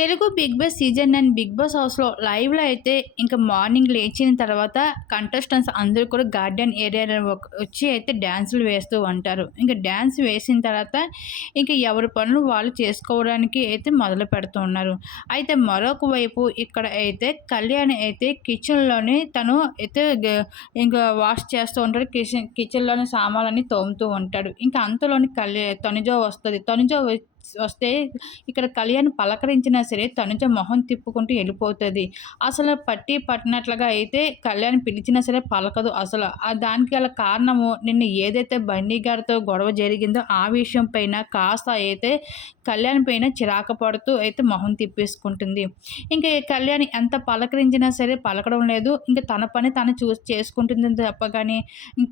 Telugu Bigg Boss season nine Bigg Boss హౌస్లో లైవ్లో అయితే ఇంకా మార్నింగ్ లేచిన తర్వాత కంటెస్టెంట్స్ అందరూ కూడా గార్డెన్ ఏరియాలో వచ్చి అయితే డ్యాన్సులు వేస్తూ ఉంటారు. ఇంకా డ్యాన్స్ వేసిన తర్వాత ఇంకా ఎవరి పనులు వాళ్ళు చేసుకోవడానికి అయితే మొదలు పెడుతూ ఉన్నారు. అయితే మరొక వైపు ఇక్కడ అయితే కళ్యాణ్ అయితే కిచెన్లోనే తను అయితే ఇంకా వాష్ చేస్తూ ఉంటాడు. కిచెన్ కిచెన్లోని సామాన్లన్నీ తోముతూ ఉంటాడు. ఇంకా అంతలోని కళ్యాణ్ తనుజో వస్తుంది. తనుజో వస్తే ఇక్కడ కళ్యాణ్ పలకరించినా సరే తనుజ మొహం తిప్పుకుంటూ వెళ్ళిపోతుంది. అసలు పట్టి పట్టినట్లుగా అయితే కళ్యాణ్ పిలిచినా సరే పలకదు అసలు. దానికి గల కారణము నిన్న ఏదైతే బన్నీ గారితో గొడవ జరిగిందో ఆ విషయం పైన కాస్త అయితే కళ్యాణ్ పైన చిరాక పడుతూ అయితే మొహం తిప్పేసుకుంటుంది. ఇంకా కళ్యాణ్ ఎంత పలకరించినా సరే పలకడం లేదు. ఇంకా తన పని తను చూసి చేసుకుంటుంది తప్ప కానీ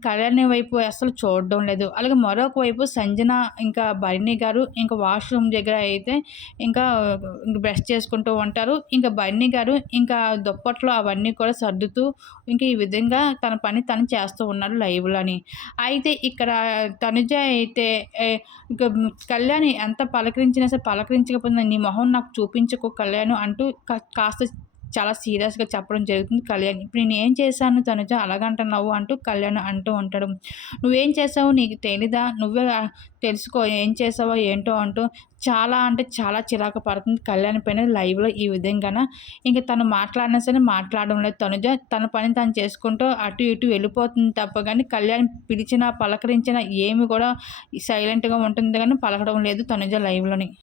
కళ్యాణ్ వైపు అసలు చూడడం లేదు. అలాగే మరొక వైపు సంజన ఇంకా భరణి గారు ఇంకా వా వాష్రూమ్ దగ్గర అయితే ఇంకా బ్రష్ చేసుకుంటూ ఉంటారు. ఇంకా బన్నీ గారు ఇంకా దుప్పట్లో అవన్నీ కూడా సర్దుతూ ఇంకా ఈ విధంగా తన పని తను చేస్తూ ఉన్నారు లైవ్లోని. అయితే ఇక్కడ తనుజ అయితే కళ్యాణి ఎంత పలకరించినా సరే పలకరించకపోయినా నీ మొహం నాకు చూపించకు కళ్యాణ్ అంటూ కాస్త చాలా సీరియస్గా చెప్పడం జరుగుతుంది కళ్యాణ్ ఇప్పుడు నేను ఏం చేశాను తనుజ? అలాగంటున్నావు అంటూ కళ్యాణ్ అంటూ ఉంటాడు. నువ్వేం చేసావు నీకు తెలీదా? నువ్వే తెలుసుకో ఏం చేసావో ఏంటో అంటూ చాలా అంటే చాలా చిరాకు పడుతుంది కళ్యాణ్ పైన లైవ్లో ఈ విధంగా ఇంకా తను మాట్లాడినా సరే మాట్లాడడం లేదు. తనుజ తన పని తను చేసుకుంటూ అటు ఇటు వెళ్ళిపోతుంది తప్ప కానీ కళ్యాణ్ పిలిచినా పలకరించినా ఏమి కూడా సైలెంట్గా ఉంటుంది కానీ పలకడం లేదు తనుజ లైవ్లోని.